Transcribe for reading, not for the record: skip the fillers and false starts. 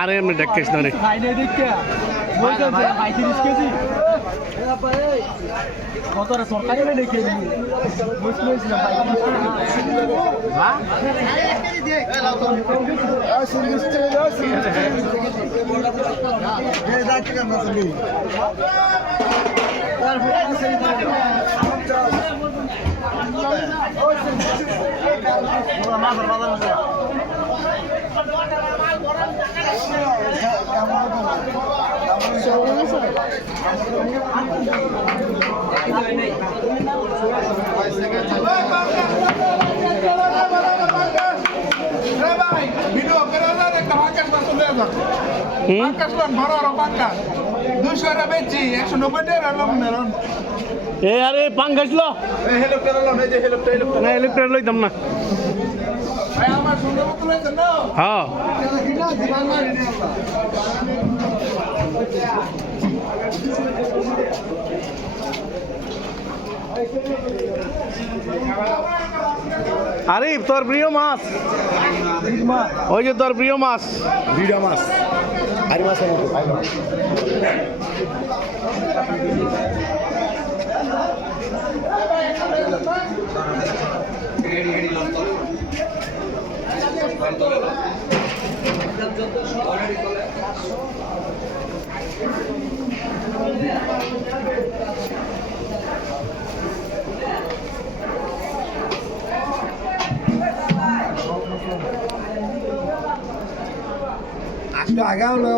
আরে এমনি দেখিস না রে সরকারি দেখে এ আরে পাঙ্গাস লো না ইলেকট্রিক লইতাম না হ্যাঁ আরে তোর প্রিয় মাছ ওই যে তোর প্রিয় মাছ ভিড়া মাছ আর মাছ আগাও না